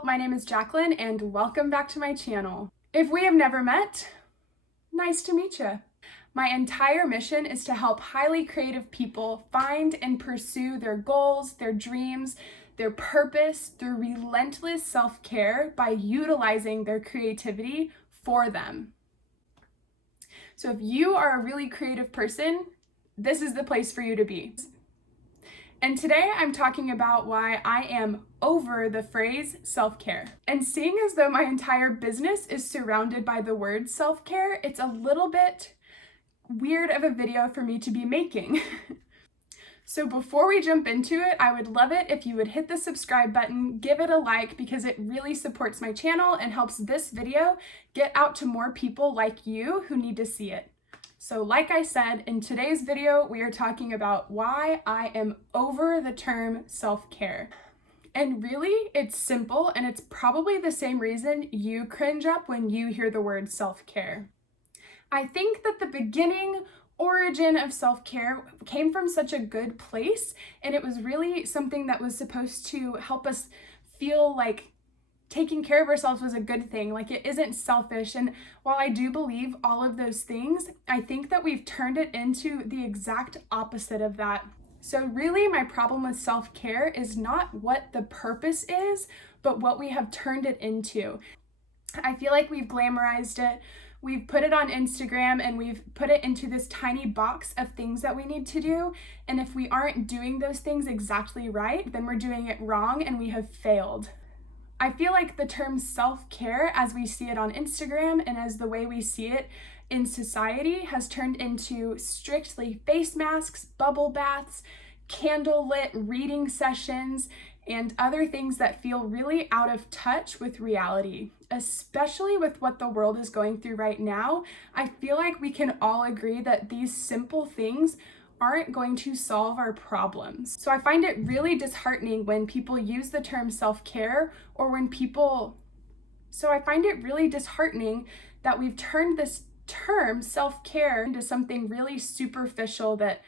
Hello, my name is Jacqueline and welcome back to my channel. If we have never met, nice to meet you. My entire mission is to help highly creative people find and pursue their goals, their dreams, their purpose through relentless self-care by utilizing their creativity for them. So if you are a really creative person, this is the place for you to be. And today I'm talking about why I am over the phrase self-care. And seeing as though my entire business is surrounded by the word self-care, it's a little bit weird of a video for me to be making. So before we jump into it, I would love it if you would hit the subscribe button, give it a like, because it really supports my channel and helps this video get out to more people like you who need to see it. So like I said, in today's video, we are talking about why I am over the term self-care. And really, it's simple, and it's probably the same reason you cringe up when you hear the word self-care. I think that the beginning origin of self-care came from such a good place, and it was really something that was supposed to help us feel like taking care of ourselves was a good thing, like it isn't selfish. And while I do believe all of those things, I think that we've turned it into the exact opposite of that. So really my problem with self-care is not what the purpose is, but what we have turned it into. I feel like we've glamorized it, we've put it on Instagram, and we've put it into this tiny box of things that we need to do. And if we aren't doing those things exactly right, then we're doing it wrong and we have failed. I feel like the term self-care, as we see it on Instagram and as the way we see it in society, has turned into strictly face masks, bubble baths, candlelit reading sessions, and other things that feel really out of touch with reality. Especially with what the world is going through right now, I feel like we can all agree that these simple things aren't going to solve our problems. So I find it really disheartening when people use the term self-care, or when people, so I find it really disheartening that we've turned this term self-care into something really superficial that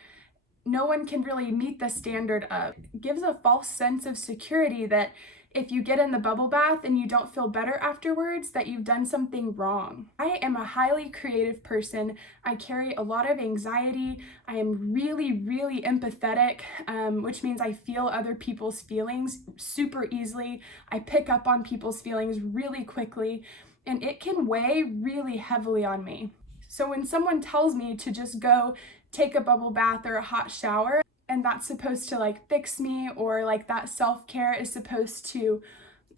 no one can really meet the standard of. It gives a false sense of security that if you get in the bubble bath and you don't feel better afterwards, that you've done something wrong. I am a highly creative person. I carry a lot of anxiety. I am really, really empathetic, which means I feel other people's feelings super easily. I pick up on people's feelings really quickly, and it can weigh really heavily on me. So when someone tells me to just go take a bubble bath or a hot shower, and that's supposed to like fix me, or like that self-care is supposed to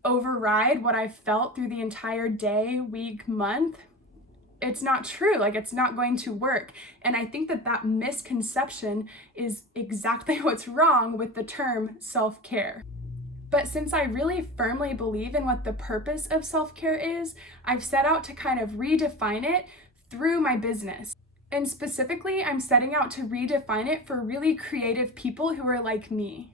override what I've felt through the entire day, week, month, it's not true. Like, it's not going to work. And I think that that misconception is exactly what's wrong with the term self-care. But since I really firmly believe in what the purpose of self-care is, I've set out to kind of redefine it through my business. And specifically, I'm setting out to redefine it for really creative people who are like me.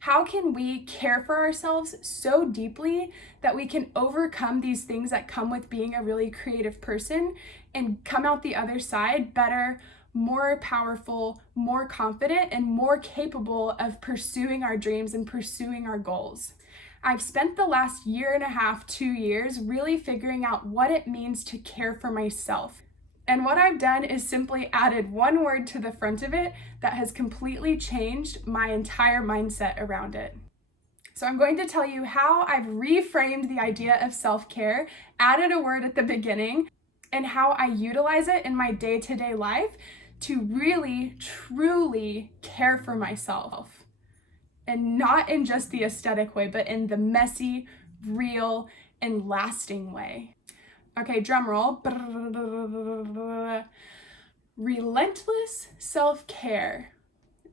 How can we care for ourselves so deeply that we can overcome these things that come with being a really creative person and come out the other side better, more powerful, more confident, and more capable of pursuing our dreams and pursuing our goals? I've spent the last year and a half, 2 years, really figuring out what it means to care for myself. And what I've done is simply added one word to the front of it that has completely changed my entire mindset around it. So I'm going to tell you how I've reframed the idea of self-care, added a word at the beginning, and how I utilize it in my day-to-day life to really, truly care for myself. And not in just the aesthetic way, but in the messy, real, and lasting way. Okay, drum roll. Relentless self-care.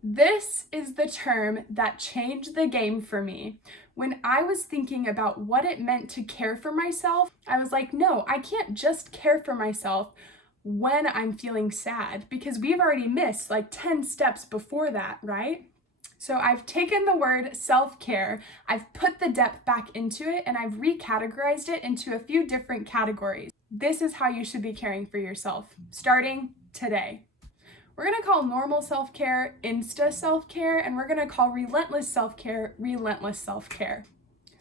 This is the term that changed the game for me. When I was thinking about what it meant to care for myself, I was like, no, I can't just care for myself when I'm feeling sad, because we've already missed like 10 steps before that, right? So I've taken the word self-care, I've put the depth back into it, and I've recategorized it into a few different categories. This is how you should be caring for yourself, starting today. We're gonna call normal self-care Insta self-care, and we're gonna call relentless self-care relentless self-care.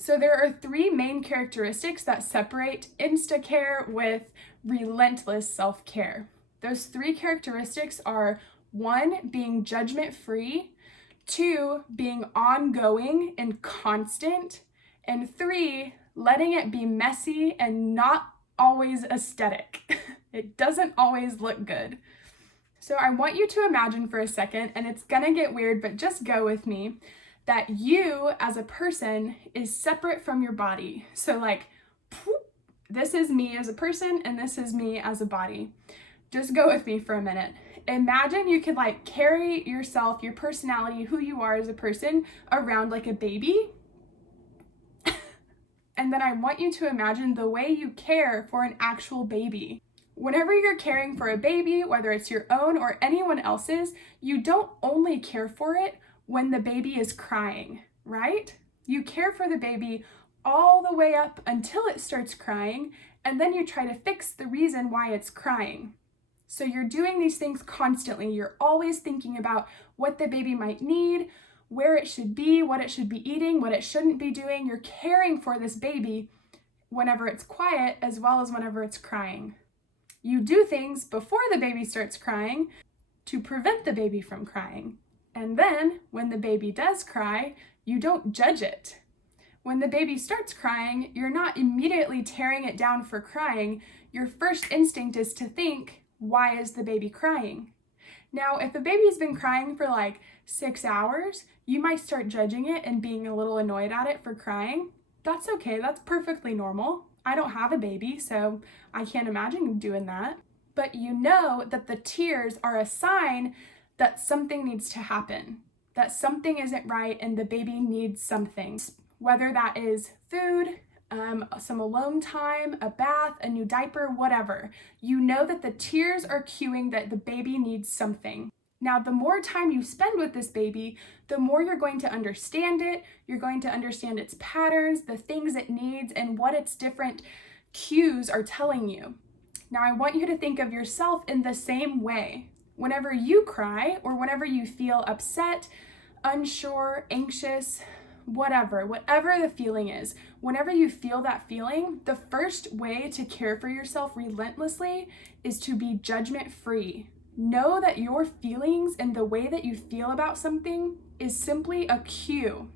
So there are three main characteristics that separate Instacare with Relentless Self-Care. Those three characteristics are: 1, being judgment-free, 2, being ongoing and constant, and 3, letting it be messy and not always aesthetic. It doesn't always look good. So I want you to imagine for a second, and it's gonna get weird, but just go with me, that you as a person is separate from your body. So like, this is me as a person and this is me as a body. Just go with me for a minute. Imagine you could like carry yourself, your personality, who you are as a person around like a baby. And then I want you to imagine the way you care for an actual baby. Whenever you're caring for a baby, whether it's your own or anyone else's, you don't only care for it when the baby is crying, right? You care for the baby all the way up until it starts crying, and then you try to fix the reason why it's crying. So you're doing these things constantly. You're always thinking about what the baby might need, where it should be, what it should be eating, what it shouldn't be doing. You're caring for this baby whenever it's quiet as well as whenever it's crying. You do things before the baby starts crying to prevent the baby from crying. And then when the baby does cry, you don't judge it. When the baby starts crying, you're not immediately tearing it down for crying. Your first instinct is to think, why is the baby crying? Now, if a baby's been crying for like 6 hours, you might start judging it and being a little annoyed at it for crying. That's okay, that's perfectly normal. I don't have a baby, so I can't imagine doing that. But you know that the tears are a sign that something needs to happen, that something isn't right and the baby needs something. Whether that is food, some alone time, a bath, a new diaper, whatever. You know that the tears are cueing that the baby needs something. Now, the more time you spend with this baby, the more you're going to understand it. You're going to understand its patterns, the things it needs, and what its different cues are telling you. Now, I want you to think of yourself in the same way. Whenever you cry or whenever you feel upset, unsure, anxious, whatever the feeling is, whenever you feel that feeling, the first way to care for yourself relentlessly is to be judgment-free. Know that your feelings and the way that you feel about something is simply a cue.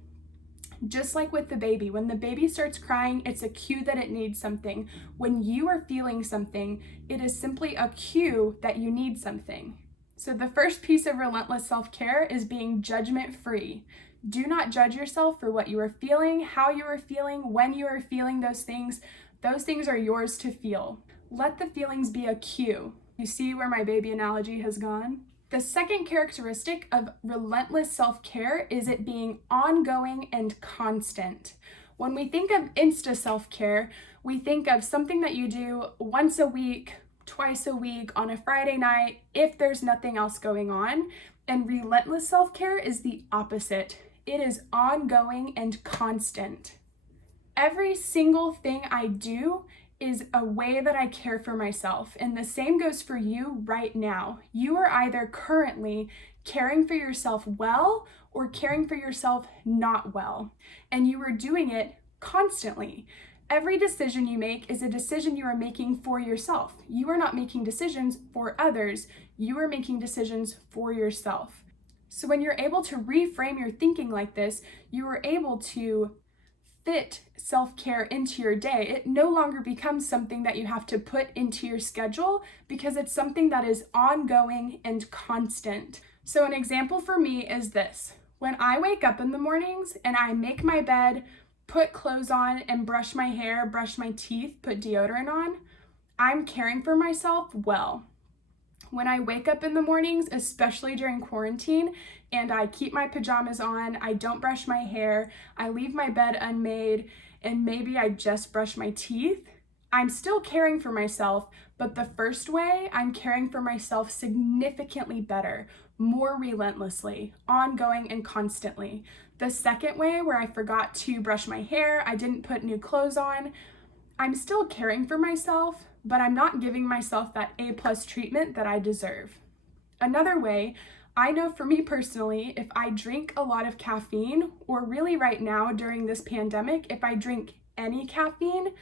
Just like with the baby, when the baby starts crying, it's a cue that it needs something. When you are feeling something, it is simply a cue that you need something. So the first piece of relentless self-care is being judgment-free. Do not judge yourself for what you are feeling, how you are feeling, when you are feeling those things. Those things are yours to feel. Let the feelings be a cue. You see where my baby analogy has gone? The second characteristic of relentless self-care is it being ongoing and constant. When we think of Insta self-care, we think of something that you do once a week, twice a week, on a Friday night, if there's nothing else going on. And relentless self-care is the opposite. It is ongoing and constant. Every single thing I do is a way that I care for myself. And the same goes for you right now. You are either currently caring for yourself well or caring for yourself not well. And you are doing it constantly. Every decision you make is a decision you are making for yourself. You are not making decisions for others. You are making decisions for yourself. So when you're able to reframe your thinking like this, you are able to fit self-care into your day. It no longer becomes something that you have to put into your schedule because it's something that is ongoing and constant. So an example for me is this. When I wake up in the mornings and I make my bed, put clothes on and brush my hair, brush my teeth, put deodorant on, I'm caring for myself well. When I wake up in the mornings, especially during quarantine, and I keep my pajamas on, I don't brush my hair, I leave my bed unmade, and maybe I just brush my teeth, I'm still caring for myself, but the first way, I'm caring for myself significantly better, more relentlessly, ongoing and constantly. The second way, where I forgot to brush my hair, I didn't put new clothes on, I'm still caring for myself, but I'm not giving myself that A+ treatment that I deserve. Another way, I know for me personally, if I drink a lot of caffeine, or really right now during this pandemic, if I drink any caffeine,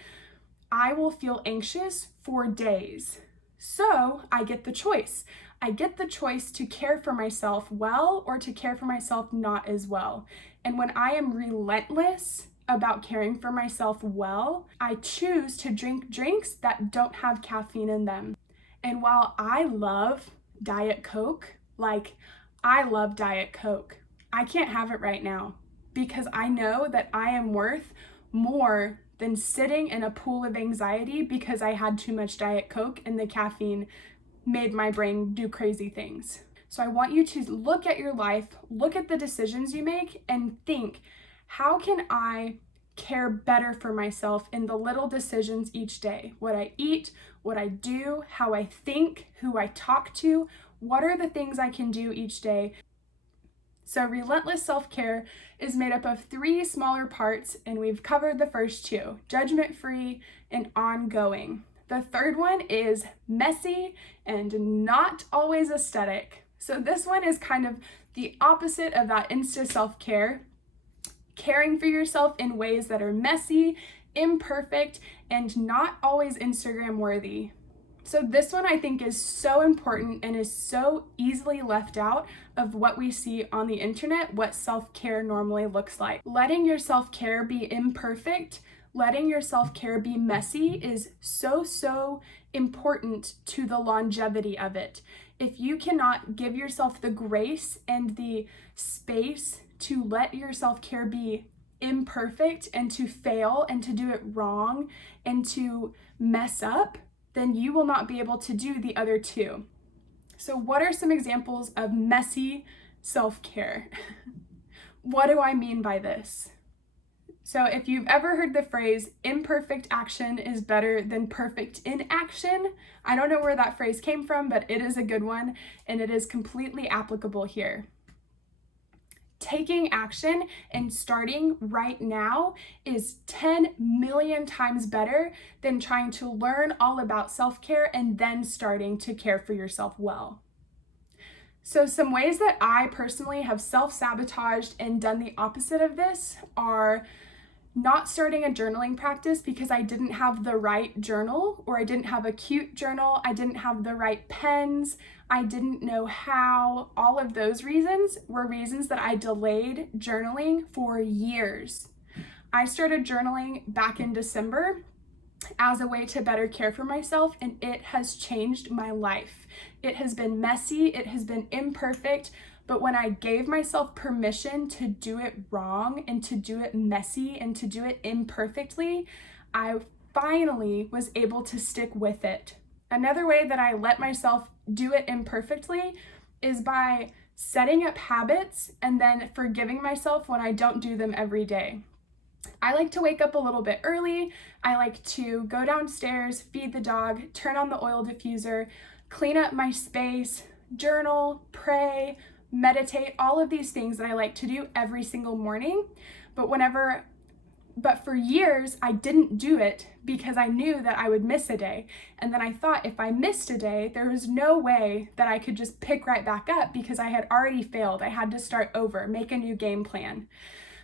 I will feel anxious for days. So I get the choice. I get the choice to care for myself well or to care for myself not as well. And when I am relentless about caring for myself well, I choose to drink drinks that don't have caffeine in them. And while I love Diet Coke, I love Diet Coke, I can't have it right now because I know that I am worth more than sitting in a pool of anxiety because I had too much Diet Coke and the caffeine made my brain do crazy things. So I want you to look at your life, look at the decisions you make, and think, how can I care better for myself in the little decisions each day? What I eat, what I do, how I think, who I talk to, what are the things I can do each day? So Relentless Self-Care is made up of 3 smaller parts, and we've covered the first 2, judgment-free and ongoing. The third one is messy and not always aesthetic. So this one is kind of the opposite of that Insta self-care, caring for yourself in ways that are messy, imperfect, and not always Instagram worthy. So this one I think is so important and is so easily left out of what we see on the internet, what self-care normally looks like. Letting your self-care be imperfect, letting your self-care be messy is so important to the longevity of it. If you cannot give yourself the grace and the space to let your self-care be imperfect and to fail and to do it wrong and to mess up, then you will not be able to do the other 2. So what are some examples of messy self-care? What do I mean by this? So if you've ever heard the phrase, imperfect action is better than perfect inaction, I don't know where that phrase came from, but it is a good one, and it is completely applicable here. Taking action and starting right now is 10 million times better than trying to learn all about self-care and then starting to care for yourself well. So some ways that I personally have self-sabotaged and done the opposite of this are not starting a journaling practice because I didn't have the right journal, or I didn't have a cute journal, I didn't have the right pens, I didn't know how. All of those reasons were reasons that I delayed journaling for years. I started journaling back in December as a way to better care for myself, and it has changed my life. It has been messy, it has been imperfect, but when I gave myself permission to do it wrong and to do it messy and to do it imperfectly, I finally was able to stick with it. Another way that I let myself do it imperfectly is by setting up habits and then forgiving myself when I don't do them every day. I like to wake up a little bit early. I like to go downstairs, feed the dog, turn on the oil diffuser, clean up my space, journal, pray, meditate, all of these things that I like to do every single morning. But for years, I didn't do it because I knew that I would miss a day. And then I thought if I missed a day, there was no way that I could just pick right back up because I had already failed. I had to start over, make a new game plan.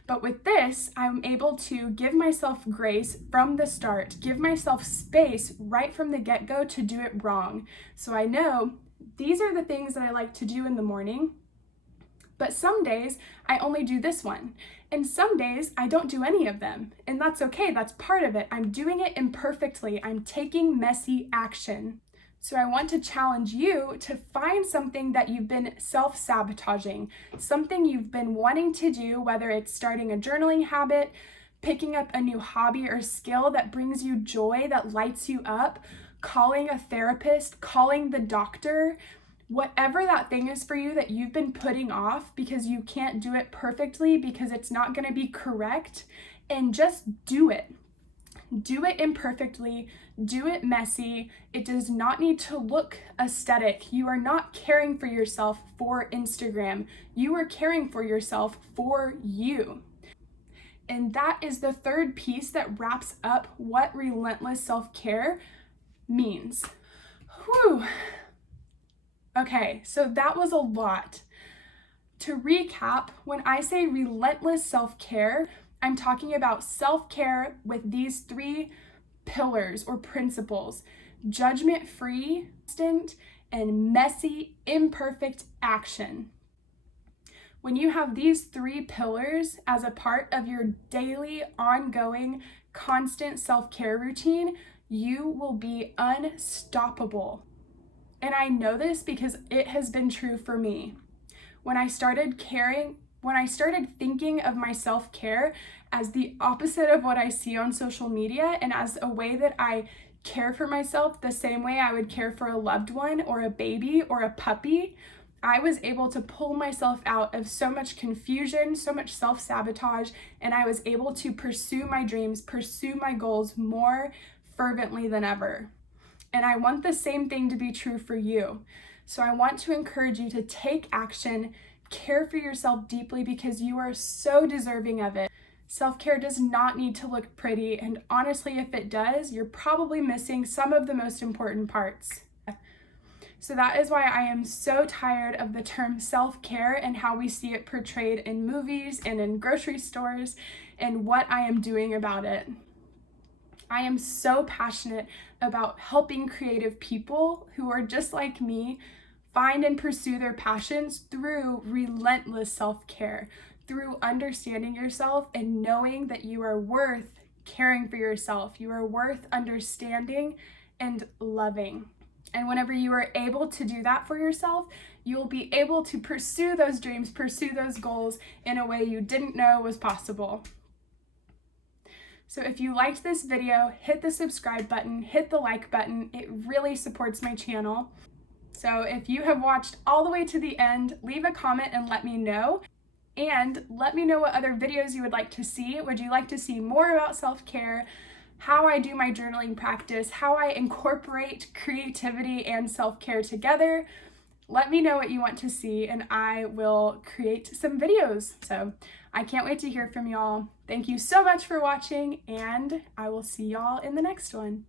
But with this, I'm able to give myself grace from the start, give myself space right from the get-go to do it wrong. So I know these are the things that I like to do in the morning, but some days I only do this one. And some days I don't do any of them. And that's okay, that's part of it. I'm doing it imperfectly. I'm taking messy action. So I want to challenge you to find something that you've been self-sabotaging, something you've been wanting to do, whether it's starting a journaling habit, picking up a new hobby or skill that brings you joy, that lights you up, calling a therapist, calling the doctor, whatever that thing is for you that you've been putting off because you can't do it perfectly, because it's not going to be correct, and just do it. Do it imperfectly, do it messy. It does not need to look aesthetic. You are not caring for yourself for Instagram. You are caring for yourself for you. And that is the third piece that wraps up what relentless self-care means. Whew. Okay, so that was a lot. To recap, when I say relentless self-care, I'm talking about self-care with these 3 pillars or principles: judgment-free, constant, and messy, imperfect action. When you have these 3 pillars as a part of your daily, ongoing, constant self-care routine, you will be unstoppable. And I know this because it has been true for me. When I started thinking of my self-care as the opposite of what I see on social media and as a way that I care for myself the same way I would care for a loved one or a baby or a puppy, I was able to pull myself out of so much confusion, so much self-sabotage, and I was able to pursue my dreams, pursue my goals more fervently than ever. And I want the same thing to be true for you. So I want to encourage you to take action, care for yourself deeply because you are so deserving of it. Self-care does not need to look pretty, and honestly, if it does, you're probably missing some of the most important parts. So that is why I am so tired of the term self-care and how we see it portrayed in movies and in grocery stores and what I am doing about it. I am so passionate about helping creative people who are just like me find and pursue their passions through relentless self-care, through understanding yourself and knowing that you are worth caring for yourself. You are worth understanding and loving. And whenever you are able to do that for yourself, you'll be able to pursue those dreams, pursue those goals in a way you didn't know was possible. So if you liked this video, hit the subscribe button, hit the like button. It really supports my channel. So if you have watched all the way to the end, leave a comment and let me know. And let me know what other videos you would like to see. Would you like to see more about self-care, how I do my journaling practice, how I incorporate creativity and self-care together? Let me know what you want to see and I will create some videos. So I can't wait to hear from y'all. Thank you so much for watching and I will see y'all in the next one.